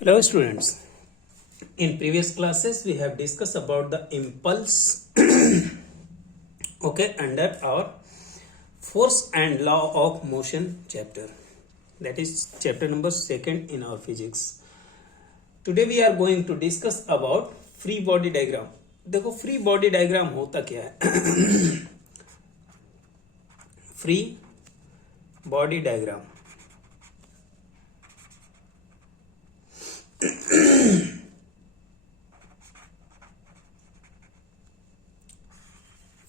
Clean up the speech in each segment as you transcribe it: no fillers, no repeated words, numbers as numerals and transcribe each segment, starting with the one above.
Hello students, in previous classes we have discussed about the impulse under our force and law of motion chapter, that is chapter number 2 in our physics. Today we are going to discuss about free body diagram. देखो free body diagram होता क्या है? free body diagram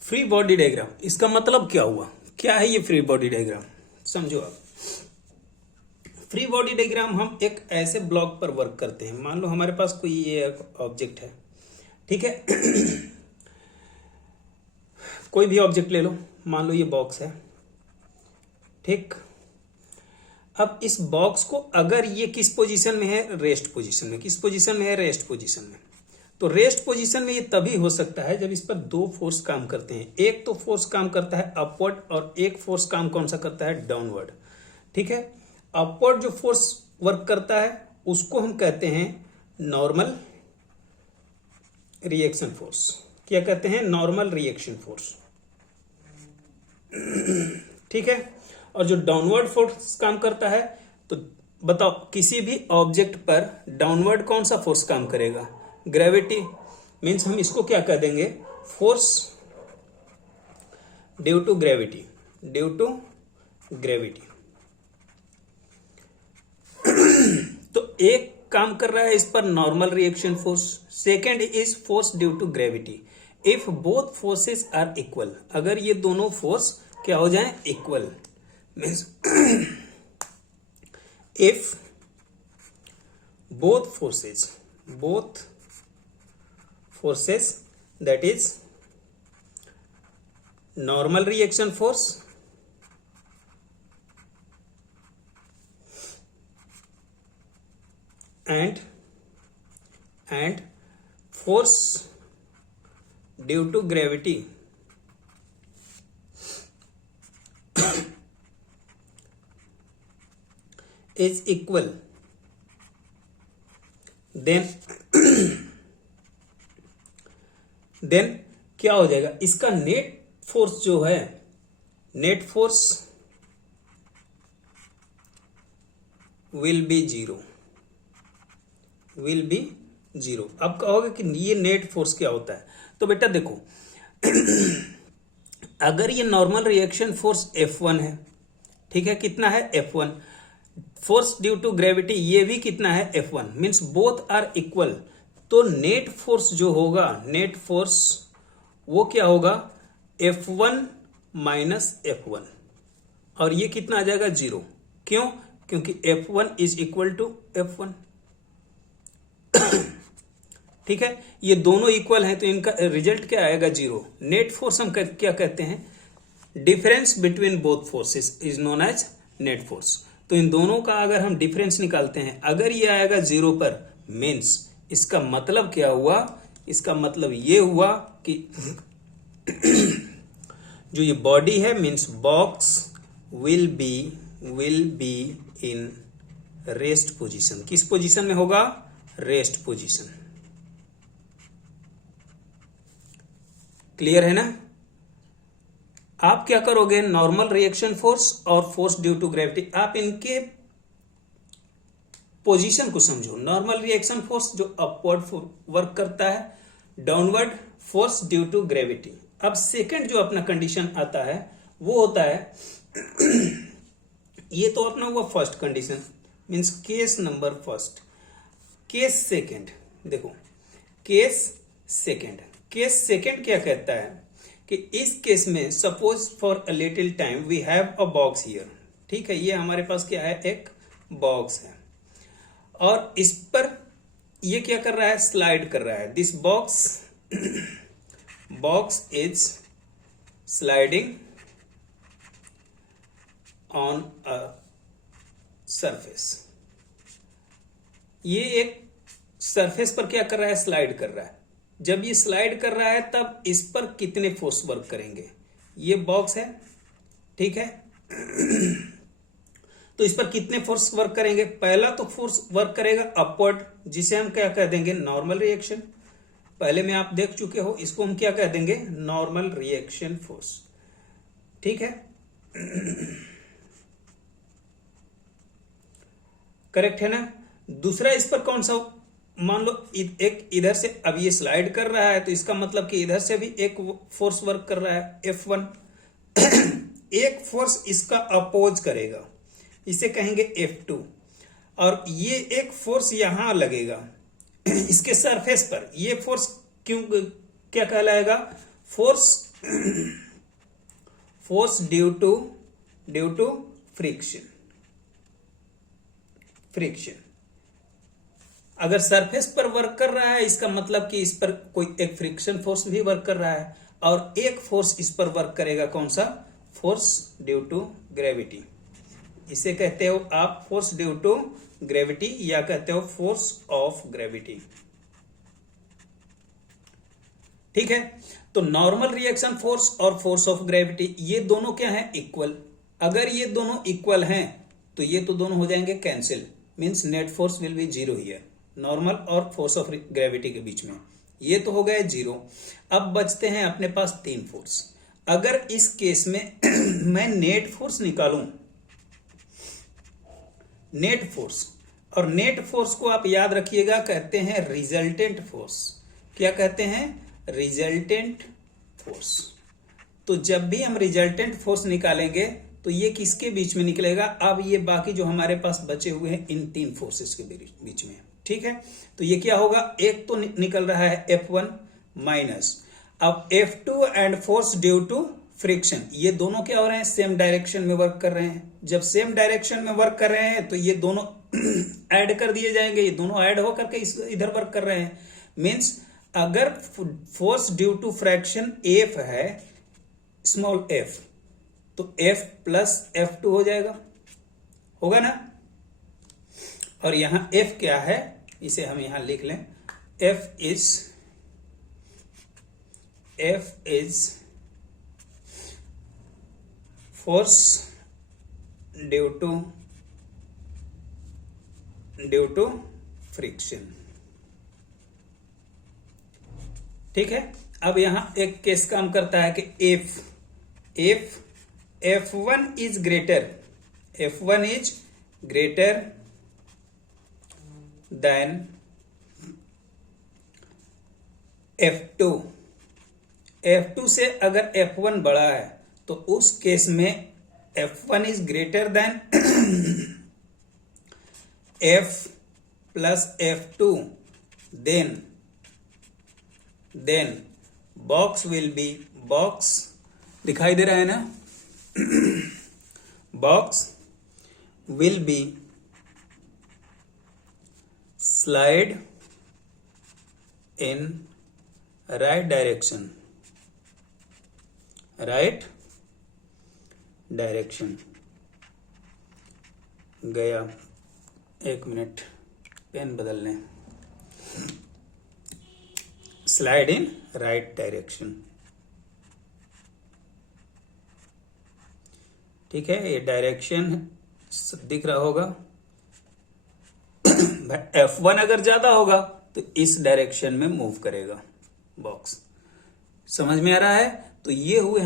free body diagram, इसका मतलब क्या हुआ? क्या है ये फ्री बॉडी डायग्राम? समझो आप, फ्री बॉडी डायग्राम हम एक ऐसे ब्लॉक पर वर्क करते हैं। मान लो हमारे पास कोई ये ऑब्जेक्ट है, ठीक है? कोई भी ऑब्जेक्ट ले लो, मान लो ये बॉक्स है, ठीक। अब इस बॉक्स को अगर ये किस पोजीशन में है? रेस्ट पोजीशन में। किस पोजीशन में है? रेस्ट पोजीशन में। तो रेस्ट पोजीशन में ये तभी हो सकता है जब इस पर दो फोर्स काम करते हैं। एक तो फोर्स काम करता है अपवर्ड और एक फोर्स काम कौन सा करता है? डाउनवर्ड, ठीक है। अपवर्ड जो फोर्स वर्क करता है उसको हम कहते हैं नॉर्मल रिएक्शन फोर्स। क्या कहते हैं? नॉर्मल रिएक्शन फोर्स, ठीक है। और जो डाउनवर्ड फोर्स काम करता है, तो बताओ किसी भी ऑब्जेक्ट पर डाउनवर्ड कौन सा फोर्स काम करेगा? ग्रेविटी। मीन्स हम इसको क्या कह देंगे? Force due to gravity, due to gravity. तो एक काम कर रहा है इस पर normal reaction force, second is force due to gravity. If both forces are equal, अगर ये दोनों फोर्स क्या हो जाए? Equal. Means if both forces, that is normal reaction force and force due to gravity is equal, then क्या हो जाएगा? इसका नेट फोर्स जो है, net force will be zero, will be zero. अब कहोगे कि ये नेट फोर्स क्या होता है? तो बेटा देखो, अगर ये नॉर्मल रिएक्शन फोर्स F1 है, ठीक है, कितना है? F1। Force due to gravity ये भी कितना है? F1। Means both are equal. तो नेट फोर्स जो होगा, नेट फोर्स वो क्या होगा? F1 माइनस F1, और ये कितना आ जाएगा? जीरो। क्यों? क्योंकि F1 is equal to F1, ठीक है। ये दोनों इक्वल हैं तो इनका रिजल्ट क्या आएगा? जीरो। नेट फोर्स हम क्या कहते हैं? Difference between both forces is known as net force. तो इन दोनों का अगर हम डिफरेंस निकालते हैं, अगर ये आएगा जीरो पर, मीन्स इसका मतलब क्या हुआ? इसका मतलब ये हुआ कि जो ये बॉडी है, means box will be in rest position. किस पोजीशन में होगा? Rest position. क्लियर है ना? आप क्या करोगे? नॉर्मल रिएक्शन फोर्स और फोर्स ड्यू टू ग्रेविटी, आप इनके पोजीशन को समझो। नॉर्मल रिएक्शन फोर्स जो अपवर्ड वर्क करता है, downward force due to gravity. अब सेकंड जो अपना कंडीशन आता है वो होता है ये तो अपना हुआ first condition, means case number first. Case second देखो, केस सेकंड क्या कहता है कि इस केस में suppose for a little time we have a box here, ठीक है। ये हमारे पास क्या है? एक बॉक्स है, और इस पर ये क्या कर रहा है? स्लाइड कर रहा है। This box is sliding on a surface. ये एक सरफेस पर क्या कर रहा है? स्लाइड कर रहा है। जब ये स्लाइड कर रहा है तब इस पर कितने फोर्स वर्क करेंगे? ये बॉक्स है, ठीक है। तो इस पर कितने फोर्स वर्क करेंगे? पहला तो फोर्स वर्क करेगा अपवर्ड, जिसे हम क्या कह देंगे? Normal reaction. पहले में आप देख चुके हो, इसको हम क्या कह देंगे? Normal reaction force. ठीक है, करेक्ट है ना? दूसरा इस पर कौन सा, मान लो एक इधर से अब ये स्लाइड कर रहा है, तो इसका मतलब कि इधर से भी एक फोर्स वर्क कर रहा है, F1। एक फोर्स इसका अपोज करेगा, इसे कहेंगे F2। और ये एक फोर्स यहां लगेगा इसके सरफेस पर, ये फोर्स क्यों क्या कहलाएगा? Force due to friction. अगर सरफेस पर वर्क कर रहा है, इसका मतलब कि इस पर कोई एक फ्रिक्शन फोर्स भी वर्क कर रहा है, और एक फोर्स इस पर वर्क करेगा, कौन सा? Force due to gravity. इसे कहते हो आप फोर्स ड्यू टू ग्रेविटी, या कहते हो फोर्स ऑफ ग्रेविटी। ठीक है, तो नॉर्मल रिएक्शन फोर्स और फोर्स ऑफ ग्रेविटी ये दोनों क्या है? इक्वल। अगर ये दोनों इक्वल हैं तो ये तो दोनों हो जाएंगे cancel, means net force will be zero here, normal और फोर्स ऑफ ग्रेविटी के बीच में। ये तो हो गए जीरो। अब बचते हैं अपने पास तीन फोर्स। अगर इस केस में मैं नेट फोर्स निकालूं, नेट फोर्स, और नेट फोर्स को आप याद रखिएगा कहते हैं रिजल्टेंट फोर्स। क्या कहते हैं? Resultant force. तो जब भी हम रिजल्टेंट फोर्स निकालेंगे तो ये किसके बीच में निकलेगा? अब ये बाकी जो हमारे पास बचे हुए हैं इन तीन फोर्सेस के बीच में। ठीक है, तो ये क्या होगा? एक तो निकल रहा है F1 माइनस, अब F2 and force due to friction, ये दोनों क्या हो रहे हैं? सेम डायरेक्शन में वर्क कर रहे हैं। जब सेम डायरेक्शन में वर्क कर रहे हैं तो ये दोनों ऐड कर दिए जाएंगे, ये दोनों ऐड होकर के इधर वर्क कर रहे हैं। मीन्स अगर force due to fraction F है, स्मॉल f, तो F प्लस F2 हो जाएगा, होगा ना? और यहां F क्या है, इसे हम यहां लिख लें, F is force due to friction. ठीक है, अब यहां एक केस काम करता है कि F1 is greater then F2 से अगर F1 बड़ा है तो उस केस में F1 is greater than F plus F2, then box will be, box दिखाई दे रहा है ना? Box will be slide in right direction, गया। एक मिनट, पेन बदल लें। Slide in right direction. ठीक है, ये डायरेक्शन दिख रहा होगा। F1 अगर ज्यादा होगा तो इस डायरेक्शन में मूव करेगा बॉक्स। समझ में आ रहा है? तो ये हुई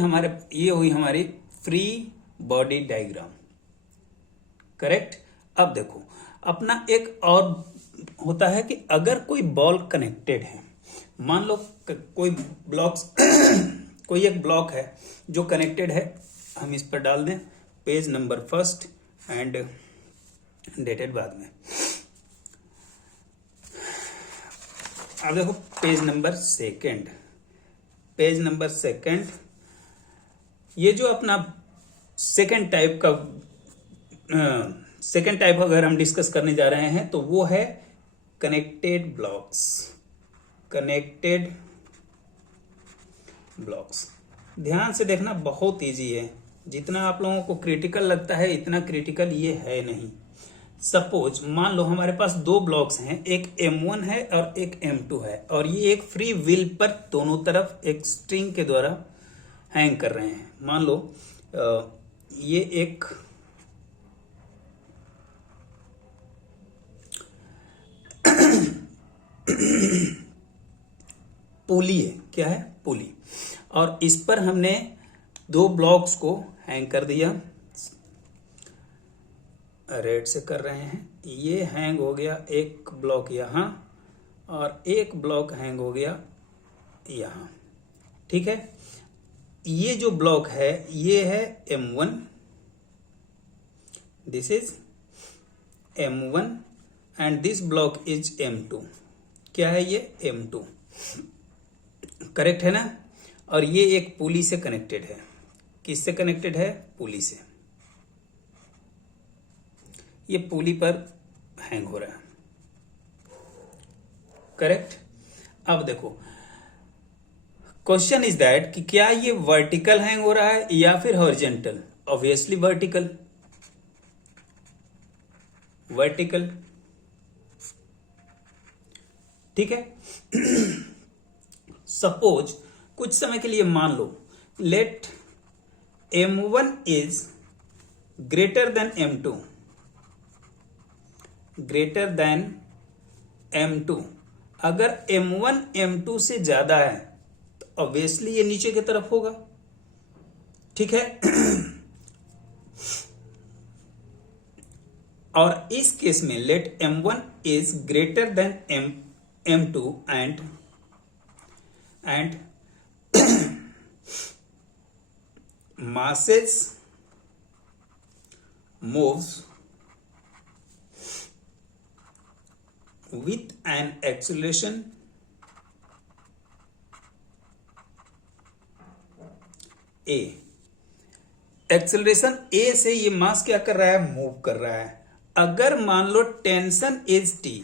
हमारी फ्री बॉडी डायग्राम। करेक्ट। अब देखो, अपना एक और होता है कि अगर कोई बॉल कनेक्टेड है, मान लो कोई कोई एक ब्लॉक है जो कनेक्टेड है, हम इस पर डाल दें पेज नंबर 1 एंड डेटेड बाद में। अब देखो पेज नंबर 2, ये जो अपना सेकेंड टाइप अगर हम डिस्कस करने जा रहे हैं तो वो है कनेक्टेड ब्लॉक्स। ध्यान से देखना, बहुत इजी है। जितना आप लोगों को क्रिटिकल लगता है इतना क्रिटिकल ये है नहीं। सपोज मान लो हमारे पास दो ब्लॉक्स हैं, एक M1 है और एक M2 है, और ये एक फ्री व्हील पर दोनों तरफ एक स्ट्रिंग के द्वारा हैंग कर रहे हैं। मान लो ये एक पुली है, क्या है, पुली। और इस पर हमने दो ब्लॉक्स को हैंग कर दिया, रेड से कर रहे हैं। ये हैंग हो गया एक ब्लॉक यहाँ और एक ब्लॉक हैंग हो गया यहाँ, ठीक है। ये जो ब्लॉक है ये है M1, this is M1 and this block is M2। क्या है ये, M2, करेक्ट है ना। और ये एक पुली से कनेक्टेड है, किससे कनेक्टेड है, पुली से। ये पुली पर हैंग हो रहा है, करेक्ट। अब देखो क्वेश्चन इज दैट कि क्या ये वर्टिकल हैंग हो रहा है या फिर हॉरिजॉन्टल। ऑब्वियसली वर्टिकल, वर्टिकल, ठीक है। सपोज कुछ समय के लिए मान लो, let M1 is greater than M2, greater than M2। अगर M1 M2 से ज्यादा है तो ऑब्वियसली ये नीचे की तरफ होगा, ठीक है। और इस केस में let M1 is greater than M2 and masses moves with an acceleration a। Acceleration a से ये मास क्या कर रहा है, मूव कर रहा है। अगर मान लो टेंशन इज t,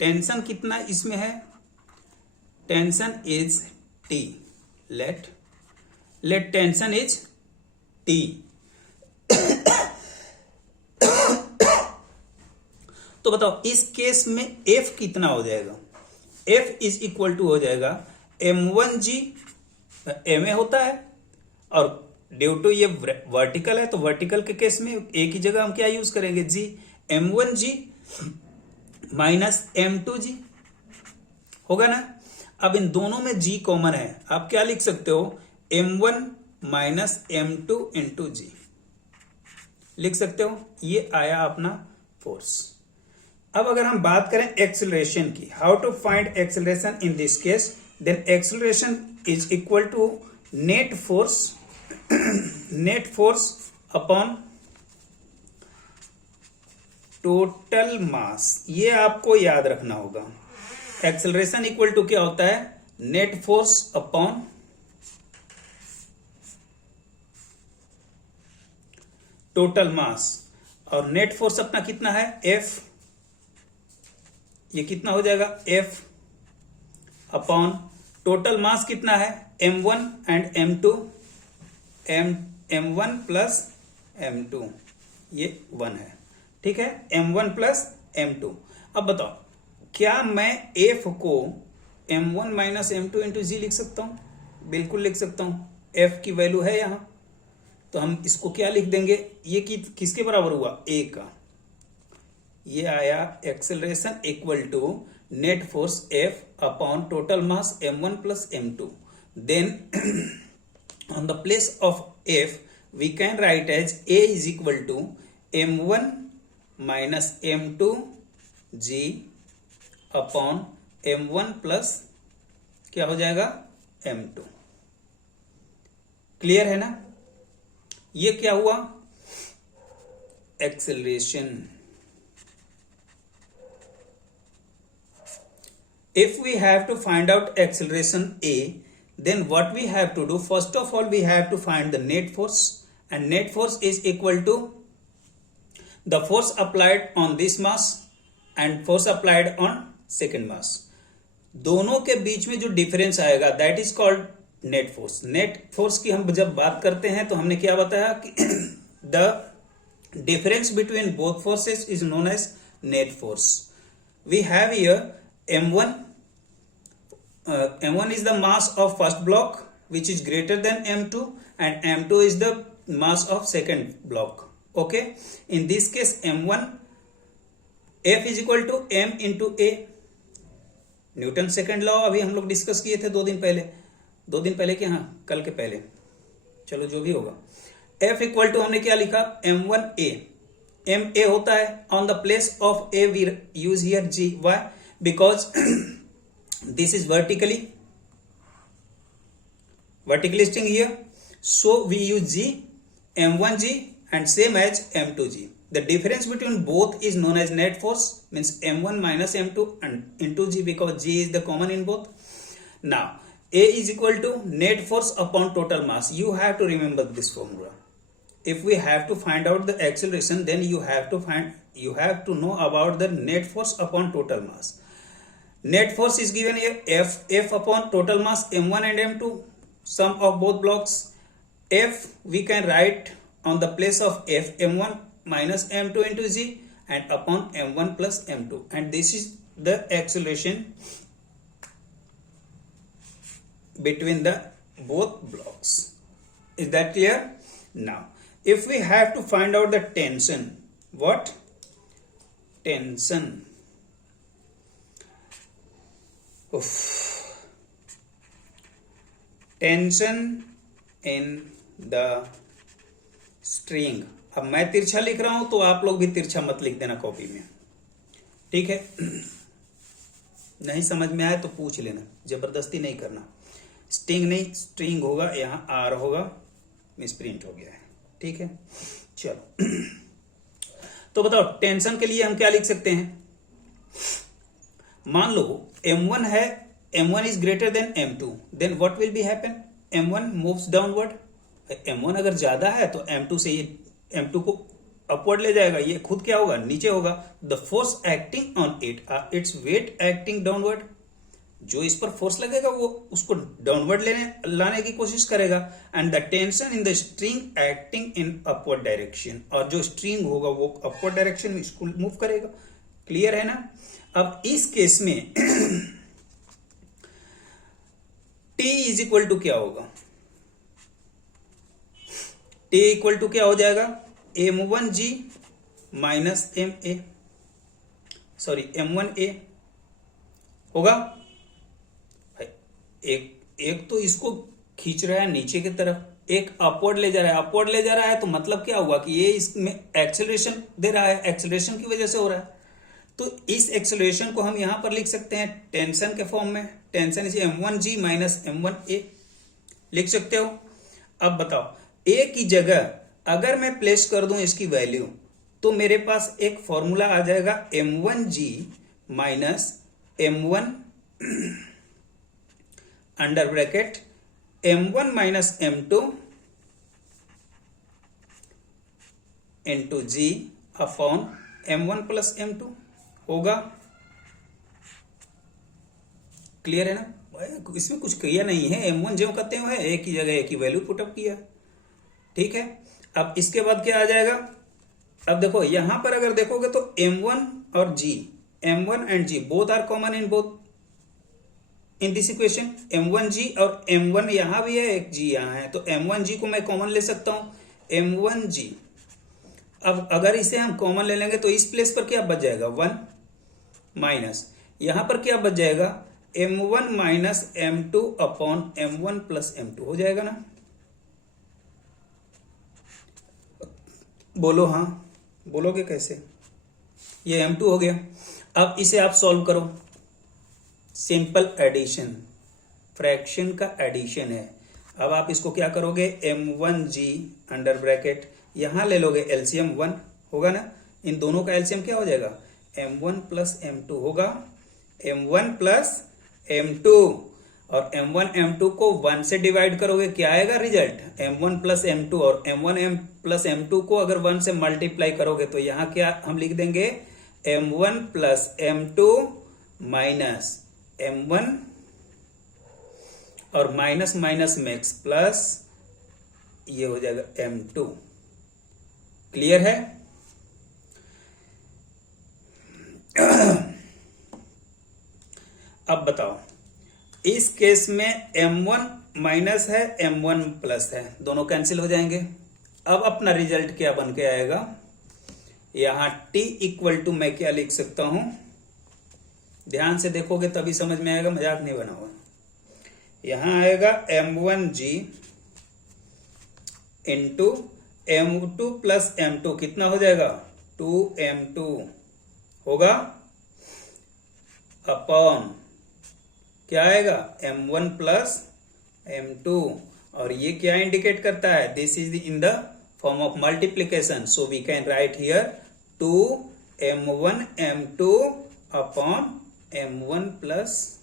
टेंशन कितना इसमें है, tension is t, let tension is t। तो बताओ इस केस में F कितना हो जाएगा, F इज इक्वल टू हो जाएगा M1G, MA होता है और ड्यू टू ये वर्टिकल है तो वर्टिकल के केस में एक ही जगह हम क्या यूज करेंगे, G, M1G माइनस M2G होगा ना। अब इन दोनों में G कॉमन है, आप क्या लिख सकते हो, M1 minus M2 into G लिख सकते हो। ये आया अपना फोर्स। अब अगर हम बात करें एक्सेलरेशन की, how to find acceleration in this case, then acceleration is equal to net force, net force upon total mass. ये आपको याद रखना होगा। एक्सेलरेशन इक्वल टू क्या होता है, नेट फोर्स अपॉन टोटल मास। और नेट फोर्स अपना कितना है, F, ये कितना हो जाएगा, F अपॉन टोटल मास कितना है, M1 and M2, M1 plus M2, ये 1 है, ठीक है, M1 प्लस M2। अब बताओ क्या मैं F को M1 minus M2 into G लिख सकता हूं, बिल्कुल लिख सकता हूं। F की वैल्यू है यहां, तो हम इसको क्या लिख देंगे, ये किसके बराबर हुआ, A का। ये आया acceleration equal to net force F upon total mass M1 plus M2। Then on the place of F we can write as A is equal to M1 minus M2 G upon M1 plus क्या हो जाएगा, M2। Clear है ना। ये क्या हुआ, acceleration. If we have to find out acceleration A, then what we have to do, first of all we have to find the net force, and net force is equal to the force applied on this mass and force applied on second mass। दोनों के बीच में जो difference आएगा that is called net force. Net force की हम जब बात करते हैं तो हमने क्या बताया कि the difference between both forces is known as net force. We have here M1, M1 is the mass of first block which is greater than M2 and M2 is the mass of second block, okay। in this case M1 F is equal to M into A, Newton second law अभी हम लोग discuss किए थे 2 दिन पहले के, हाँ कल के पहले, चलो जो भी होगा। F इक्वल टू हमने क्या लिखा, m1a, एम ए होता है, on the place of A we use here g, why, because this is vertically string here, so we use g, m1g and same as m2g. The difference between both is known as net force, means m1 minus m2 and into g, because g is the common in both. Now A is equal to net force upon total mass. You have to remember this formula. If we have to find out the acceleration, then you have to know about the net force upon total mass. Net force is given here, F upon total mass m1 and m2, sum of both blocks. F we can write on the place of F m1 minus m2 into g and upon m1 plus m2, and this is the acceleration between the both blocks. Is that clear? Now if we have to find out the tension, what tension, tension in the string. अब मैं तिरछा लिख रहा हूं तो आप लोग भी तिरछा मत लिख देना कॉपी में, ठीक है? नहीं समझ में आए तो पूछ लेना, जबरदस्ती नहीं करना। स्टिंग नहीं स्ट्रिंग होगा, यहां आर होगा, मिसप्रिंट हो गया है, ठीक है? चलो तो बताओ टेंशन के लिए हम क्या लिख सकते हैं। मान लो m1 है, m1 is greater than m2, then what will be happen, m1 moves downward. m1 अगर ज्यादा है तो m2 से ये m2 को अपवर्ड ले जाएगा, ये खुद क्या होगा, नीचे होगा। The force acting on its weight acting downward, जो इस पर फोर्स लगेगा वो उसको डाउनवर्ड लाने की कोशिश करेगा। And the tension in the string acting in upward direction, और जो स्ट्रिंग होगा वो अपवर्ड डायरेक्शन में इसको मूव करेगा। क्लियर है ना? अब इस केस में T इज इक्वल टू क्या होगा, T इक्वल टू क्या हो जाएगा, m1g माइनस m1a होगा। एक तो इसको खींच रहा है नीचे की तरफ, एक अपवर्ड ले जा रहा है, तो मतलब क्या हुआ कि ये इसमें एक्सेलरेशन दे रहा है, एक्सेलरेशन की वजह से हो रहा है। तो इस एक्सेलरेशन को हम यहां पर लिख सकते हैं टेंशन के फॉर्म में, tension is m1g minus m1a लिख सकते हो। अब बताओ a की जगह अगर मैं प्लेस कर दूं इसकी वैल्यू, तो मेरे पास एक फॉर्मूला आ जाएगा m1g minus m1 under bracket m1 minus m2 into g upon m1 plus m2 होगा। क्लियर है ना? इसमें कुछ किया नहीं है, m1 जो कहते हैं एक ही जगह एक ही वैल्यू पुटअप किया, ठीक है? अब इसके बाद क्या आ जाएगा, अब देखो यहां पर अगर देखोगे तो m1 और g, m1 and g both are common in both in this equation. m1g और m1 यहां भी है, एक g यहां है, तो m1g को मैं कॉमन ले सकता हूं m1g। अब अगर इसे हम कॉमन ले लेंगे तो इस प्लेस पर क्या बच जाएगा 1 माइनस, यहां पर क्या बच जाएगा m1 minus m2 upon m1 plus m2 हो जाएगा ना? बोलो हाँ, बोलोगे कैसे? ये m2 हो गया। अब इसे आप सॉल्व करो, सिंपल एडिशन, फ्रैक्शन का एडिशन है। अब आप इसको क्या करोगे, m1g अंडर ब्रैकेट, यहां ले लोगे एलसीएम 1 होगा ना, इन दोनों का एलसीएम क्या हो जाएगा m1 प्लस m2 होगा, m1 प्लस m2, और m1 m2 को 1 से डिवाइड करोगे क्या आएगा रिजल्ट, m1 प्लस m2, और m1 प्लस m2 को अगर 1 से मल्टीप्लाई करोगे तो यहां क्या हम लिख देंगे m1 plus m2 minus m1, और माइनस माइनस मैक्स प्लस ये हो जाएगा m2। क्लियर है? अब बताओ इस केस में m1 माइनस है m1 प्लस है, दोनों कैंसिल हो जाएंगे। अब अपना रिजल्ट क्या बन के आएगा, यहां t इक्वल टू मैं क्या लिख सकता हूं, ध्यान से देखोगे तभी समझ में आएगा, मजाक नहीं बना हुआ। यहां आएगा m1g into m2 plus m2 कितना हो जाएगा 2m2 होगा, अपॉन क्या आएगा m1 प्लस m2, और ये क्या इंडिकेट करता है, this is in the form of multiplication, so we can write here 2m1 m2 upon m1 plus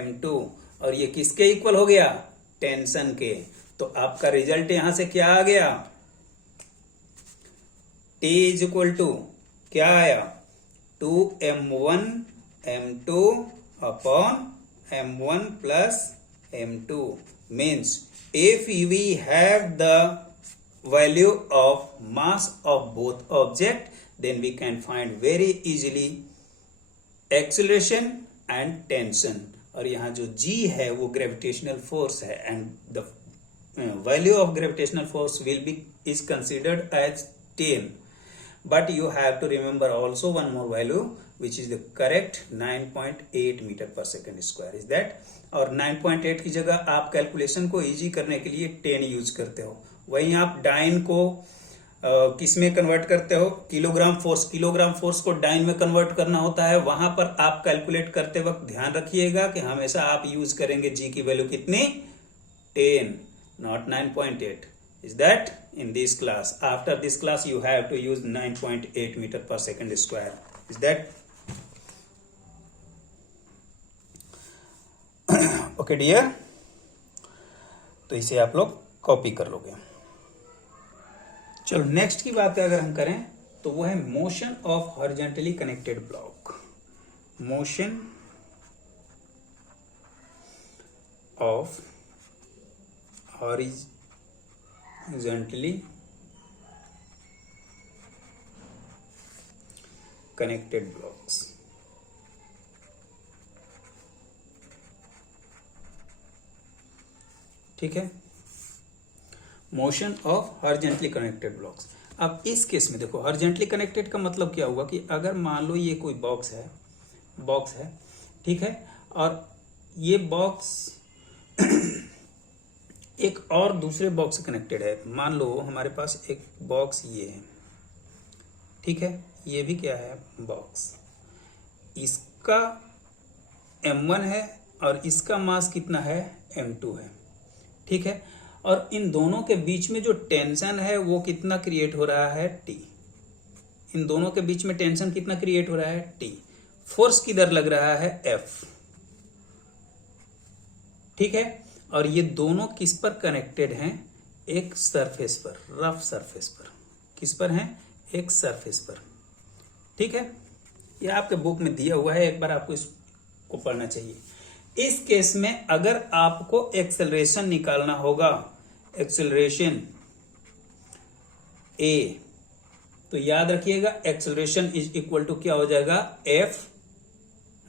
m2, और ये किसके इक्वल हो गया, टेंशन के। तो आपका रिजल्ट यहां से क्या आ गया, T इज इक्वल टू क्या आया 2m1 m2 upon m1 plus m2, means if we have the value of mass of both object, then we can find very easily acceleration and tension, और यहाँ जो g है वो gravitational force है, and the value of gravitational force will be is considered as 10, but you have to remember also one more value which is the correct 9.8 meter per second square is that, और 9.8 की जगह आप calculation को easy करने के लिए 10 use करते हो, वहीं आप डाइन को किस में कन्वर्ट करते हो, किलोग्राम फोर्स को डाइन में कन्वर्ट करना होता है, वहां पर आप कैलकुलेट करते वक्त ध्यान रखिएगा कि हमेशा आप यूज करेंगे जी की वैल्यू कितनी 10, not 9.8। is that in this class, after this class you have to use 9.8 meter per second square, is that okay dear? तो इसे आप लोग कॉपी कर लोगे। चलो नेक्स्ट की बात अगर हम करें तो वो है motion of horizontally connected block, motion of horizontally connected blocks। ठीक है, motion of horizontally connected blocks. अब इस केस में देखो हॉरिजॉन्टली कनेक्टेड का मतलब क्या हुआ कि अगर मान लो ये कोई बॉक्स है ठीक है, और ये बॉक्स एक और दूसरे बॉक्स से कनेक्टेड है, मान लो हमारे पास एक बॉक्स ये है, ठीक है, ये भी क्या है बॉक्स, इसका m1 है और इसका मास कितना है m2 है, ठीक है, और इन दोनों के बीच में जो टेंशन है वो कितना क्रिएट हो रहा है T, इन दोनों के बीच में टेंशन कितना क्रिएट हो रहा है T, फोर्स किधर लग रहा है F, ठीक है, और ये दोनों किस पर कनेक्टेड हैं, एक सरफेस पर, रफ सरफेस पर, किस पर हैं, एक सरफेस पर, ठीक है, ये आपके बुक में दिया हुआ है, एक बार आपको इसको पढ़ना चाहिए। इस केस में अगर आपको एक्सेलरेशन निकालना होगा, एक्सेलरेशन A, तो याद रखिएगा एक्सेलरेशन इज इक्वल टू क्या हो जाएगा F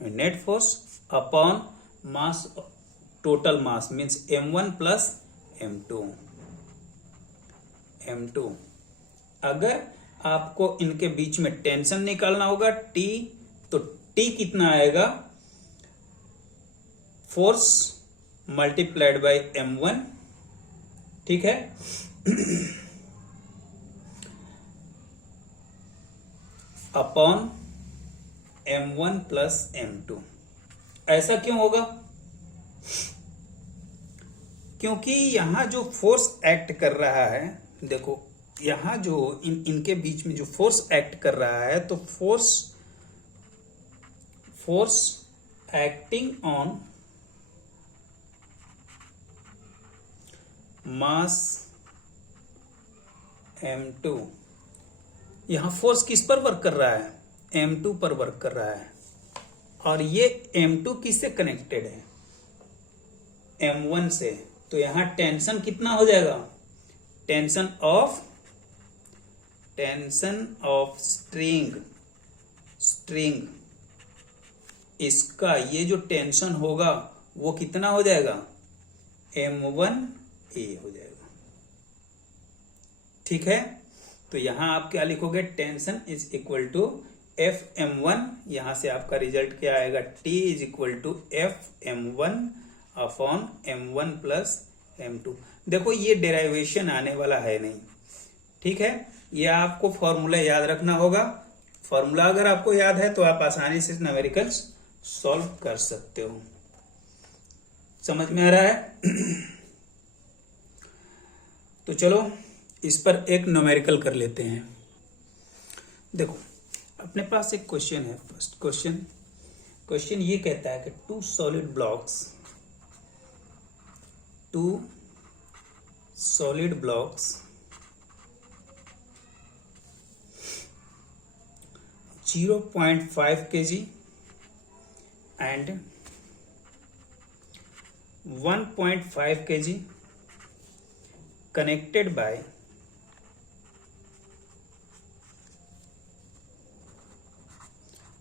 net force upon mass, total mass means m1 plus m2। अगर आपको इनके बीच में टेंशन निकालना होगा T, तो T कितना आएगा, फोर्स मल्टीप्लाइड बाय m1, ठीक है, अपॉन m1 प्लस m2। ऐसा क्यों होगा, क्योंकि यहां जो फोर्स एक्ट कर रहा है, देखो यहां जो इनके बीच में जो फोर्स एक्ट कर रहा है, तो force acting on mass m2, यहां फोर्स किस पर वर्क कर रहा है, m2 पर वर्क कर रहा है, और ये m2 किससे कनेक्टेड है, m1 से, तो यहां टेंशन कितना हो जाएगा, टेंशन ऑफ स्ट्रिंग, इसका ये जो टेंशन होगा वो कितना हो जाएगा, m1a हो जाएगा, ठीक है। तो यहां आप क्या लिखोगे, tension is equal to F M one, यहां से आपका रिजल्ट क्या आएगा, T is equal to F M one upon M one plus M two. देखो ये डेराइवेशन आने वाला है नहीं, ठीक है, ये आपको फॉर्मूला याद रखना होगा। फॉर्मूला अगर आपको याद है तो आप आसानी से न्यूमेरिकल्स सॉल्व कर सकते हो। समझ में आ रहा है? तो चलो इस पर एक न्यूमेरिकल कर लेते हैं। देखो अपने पास एक क्वेश्चन है। फर्स्ट क्वेश्चन ये कहता है कि two solid blocks 0.5 kg and 1.5 kg connected by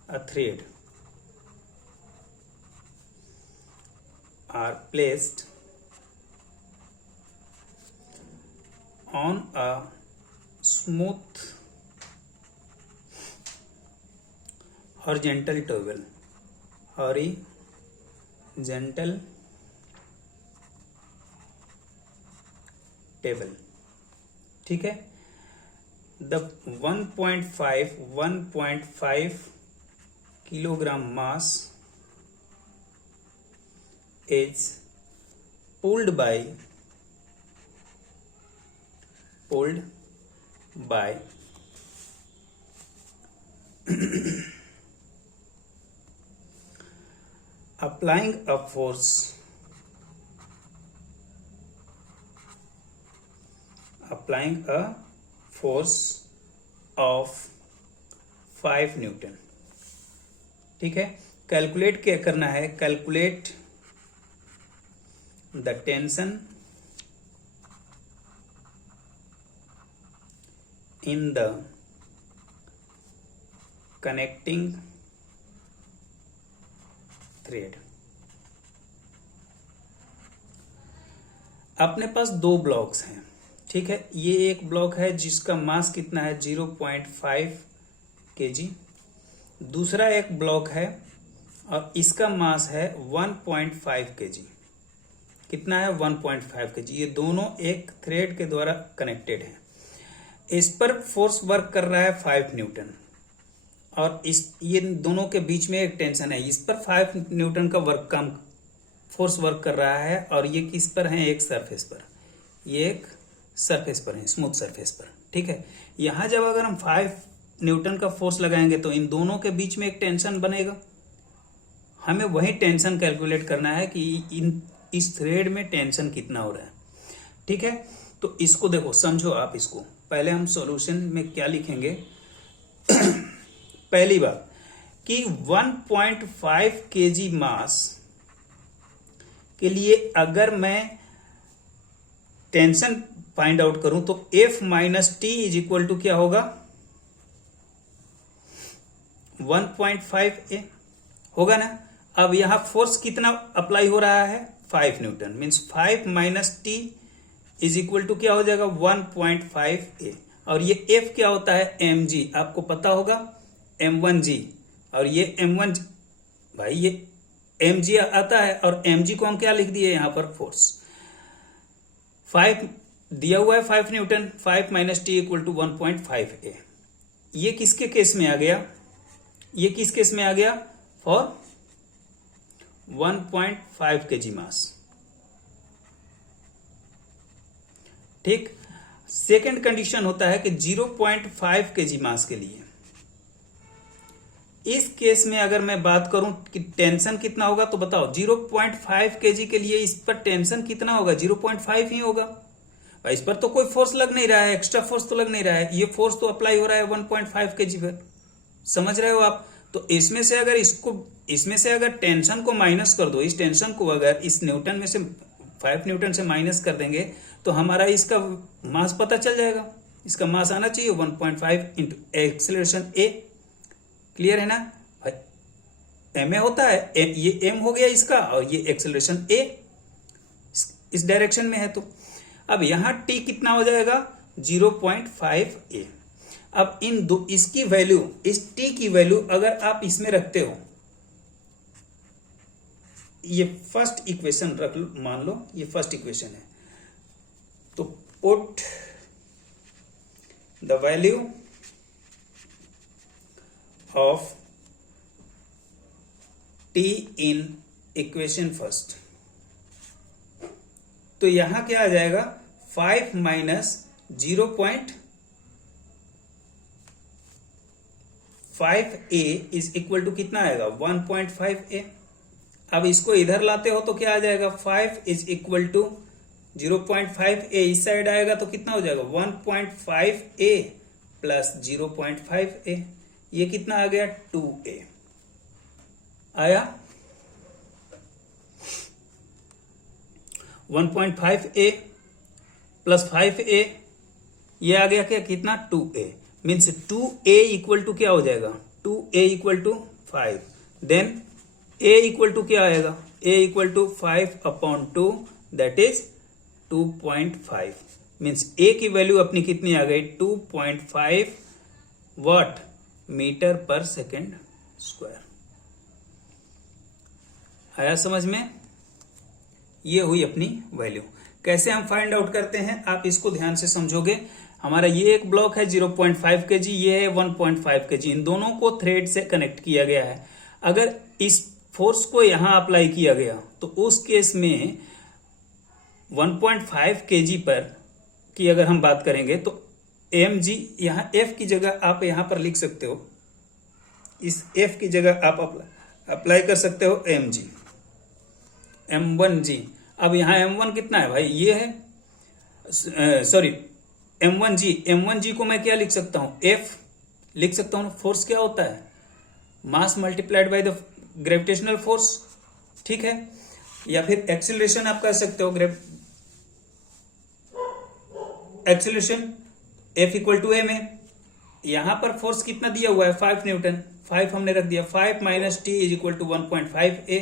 a thread are placed on a smooth horizontal table, ठीक है। The 1.5 kilogram mass is pulled by applying a force of 5 Newton, ठीक है। Calculate क्या करना है, calculate the tension in the connecting thread. अपने पास दो blocks हैं, ठीक है। ये एक ब्लॉक है जिसका मास कितना है 0.5 kg, दूसरा एक ब्लॉक है और इसका मास है 1.5 kg। कितना है 1.5 kg। ये दोनों एक थ्रेड के द्वारा कनेक्टेड है। इस पर फोर्स वर्क कर रहा है 5 न्यूटन और ये दोनों के बीच में एक टेंशन है। इस पर 5 न्यूटन का फोर्स वर्क कर रहा है और ये किस पर है, एक सरफेस पर, ये एक सरफेस पर है, स्मूथ सरफेस पर, ठीक है। यहां जब अगर हम 5 न्यूटन का फोर्स लगाएंगे तो इन दोनों के बीच में एक टेंशन बनेगा। हमें वही टेंशन कैलकुलेट करना है कि इस थ्रेड में टेंशन कितना हो रहा है, ठीक है। तो इसको देखो, समझो आप इसको। पहले हम सॉल्यूशन में क्या लिखेंगे। पहली बात कि 1.5 kg मास के लिए अगर मैं टेंशन फाइंड आउट करूं तो F minus T is equal to क्या होगा, 1.5 A होगा ना। अब यहां फोर्स कितना अप्लाई हो रहा है, 5 newton, means 5 minus T is equal to क्या हो जाएगा 1.5 A। और ये F क्या होता है, mg, आपको पता होगा, m1g, और ये m1 भाई ये mg आता है और mg को हम क्या लिख दिए यहां पर, फोर्स। 5 दिया हुआ है 5 newton, 5 minus T equal to 1.5 A। ये किसके केस में आ गया, ये किस केस में आ गया, फॉर 1.5 kg मास, ठीक। सेकेंड कंडीशन होता है कि 0.5 kg मास के लिए, इस केस में अगर मैं बात करूं कि टेंशन कितना होगा, तो बताओ 0.5 kg के लिए इस पर टेंशन कितना होगा, 0.5 ही होगा। इस पर तो कोई फोर्स लग नहीं रहा है, एक्स्ट्रा फोर्स तो लग नहीं रहा है, ये फोर्स तो अप्लाई हो रहा है 1.5 kg पर। समझ रहे हो आप? तो इसमें से अगर टेंशन को माइनस कर दो, इस टेंशन को अगर इस न्यूटन में से 5 न्यूटन से माइनस कर देंगे तो हमारा इसका मास पता चल जाएगा। इसका मास आना चाहिए 1.5 इंटू एक्सेलरेशन ए। क्लियर है ना भाई? एम ए होता है, ये एम हो गया इसका, और ये एक्सेलरेशन ए इस डायरेक्शन में है। तो अब यहां टी कितना हो जाएगा, 0.5 A। अब इन दो इसकी वैल्यू, इस टी की वैल्यू अगर आप इसमें रखते हो, ये फर्स्ट इक्वेशन रख लो, मान लो ये फर्स्ट इक्वेशन है, तो put the value of T in equation first, तो यहां क्या आ जाएगा 5 minus 0.5a is equal to कितना आएगा 1.5a। अब इसको इधर लाते हो तो क्या आ जाएगा 5 इज इक्वल टू 0.5a, इस साइड आएगा तो कितना हो जाएगा 1.5a प्लस 0.5a, ये कितना आ गया 2a आया। 1.5a प्लस 5a, ये आ गया क्या कितना 2a, means 2a equal to क्या हो जाएगा 2a equal to 5, then a equal to क्या आएगा a equal to 5/2 that is 2.5, means a की वैल्यू अपनी कितनी आ गई 2.5 what meter per second square. आया समझ में? ये हुई अपनी वैल्यू। कैसे हम फाइंड आउट करते हैं आप इसको ध्यान से समझोगे। हमारा ये एक ब्लॉक है 0.5 kg, ये है 1.5 kg, इन दोनों को थ्रेड से कनेक्ट किया गया है। अगर इस फोर्स को यहां अप्लाई किया गया तो उस केस में 1.5 kg पर की अगर हम बात करेंगे तो mg, यहां f की जगह आप यहां पर लिख सकते हो, इस f की जगह आप अप्लाई कर सकते हो mg, m1g। अब यहां m1 कितना है भाई, ये है सॉरी m1g को मैं क्या लिख सकता हूं f लिख सकता हूं। फोर्स क्या होता है mass multiplied by the gravitational force, ठीक है। या फिर एक्सीलरेशन आप कह सकते हो, acceleration F equal to m है। यहां पर फोर्स कितना दिया हुआ है 5 न्यूटन, 5 हमने रख दिया, 5 minus T is equal to 1.5a।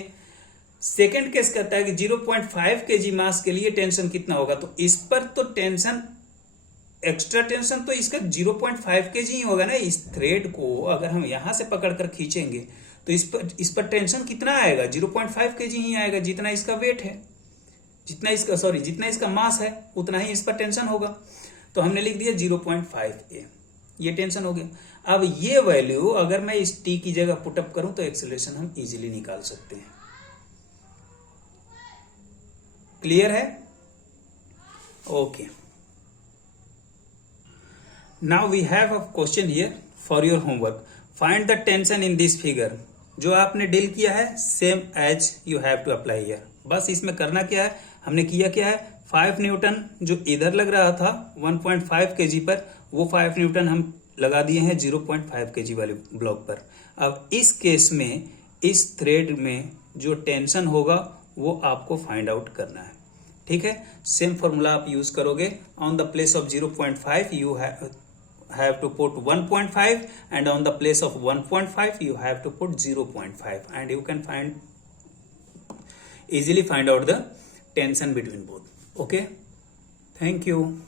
Second case कहता है कि 0.5 kg मास के लिए टेंशन कितना होगा, तो इस पर तो टेंशन, एक्स्ट्रा टेंशन तो इसका 0.5 kg ही होगा ना। इस थ्रेड को अगर हम यहां से पकड़कर खींचेंगे तो इस पर टेंशन कितना आएगा 0.5 kg ही आएगा, जितना इसका वेट है, जितना इसका मास है उतना ही इस पर टेंशन होगा। तो हमने लिख दिया 0.5a, ये टेंशन हो गया। अब ये वैल्यू अगर मैं इस t की जगह पुटअप करूं तो एक्सेलरेशन हम इजीली निकाल सकते हैं। क्लियर है? Okay, now we have a question here for your homework. Find the tension in this figure. जो आपने डील किया है same as you have to apply here. बस इसमें करना क्या है, हमने किया क्या है 5 न्यूटन जो इधर लग रहा था 1.5 kg पर, वो 5 न्यूटन हम लगा दिए हैं 0.5 kg वाले ब्लॉक पर। अब इस केस में इस थ्रेड में जो टेंशन होगा वो आपको फाइंड आउट करना है, ठीक है। सेम फॉर्मूला आप यूज करोगे। On the place of 0.5 you have to put 1.5 and on the place of 1.5 you have to put 0.5 and you can easily find out the tension between both. Okay, thank you.